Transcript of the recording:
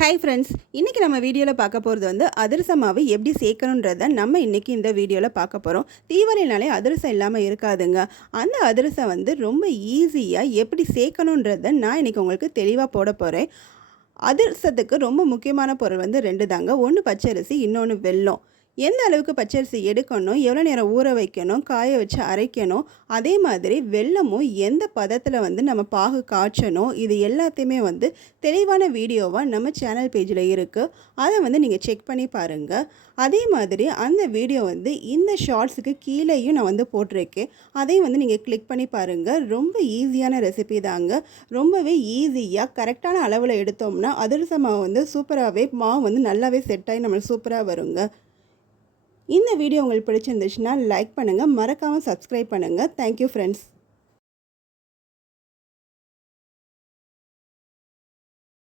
Hi friends இன்றைக்கி நம்ம வீடியோவில் பார்க்க போகிறது வந்து அதிரச மாவு எப்படி சேர்க்கணுன்றத நம்ம இன்றைக்கி இந்த வீடியோவில் பார்க்க போகிறோம் தீபாவளினாலே அதிரசம் இல்லாமல் இருக்காதுங்க. அந்த அதிரசம் வந்து ரொம்ப ஈஸியாக எப்படி சேர்க்கணுன்றத நான் இன்றைக்கி உங்களுக்கு தெளிவாக போட போகிறேன் அதிரசத்துக்கு ரொம்ப முக்கியமான பொருள் வந்து ரெண்டு தாங்க ஒன்று பச்சரிசி இன்னொன்று வெல்லம். எந்த அளவுக்கு பச்சரிசி எடுக்கணும் எவ்வளோ நேரம் ஊற வைக்கணும் காய வச்சு அரைக்கணும் அதே மாதிரி வெள்ளமும் எந்த பதத்தில் வந்து நம்ம பாகு காய்ச்சணும் இது எல்லாத்தையுமே வந்து தெளிவான வீடியோவாக நம்ம சேனல் பேஜில் இருக்குது அதை வந்து நீங்கள் செக் பண்ணி பாருங்கள் அதே மாதிரி அந்த வீடியோ வந்து இந்த ஷார்ட்ஸுக்கு கீழேயும் நான் வந்து போட்டிருக்கேன். அதையும் வந்து நீங்கள் கிளிக் பண்ணி பாருங்கள் ரொம்ப ஈஸியான ரெசிபி தாங்க. ரொம்பவே ஈஸியாக கரெக்டான அளவில் எடுத்தோம்னா அதிரசமாக வந்து சூப்பராகவே மாவு வந்து நல்லாவே செட் ஆகி நம்மளுக்கு சூப்பராக வருங்க. இந்த வீடியோ உங்களுக்கு பிடிச்சிருந்துச்சுன்னா லைக் பண்ணுங்கள் மறக்காமல் சப்ஸ்கிரைப் பண்ணுங்கள் தேங்க்யூ ஃப்ரெண்ட்ஸ்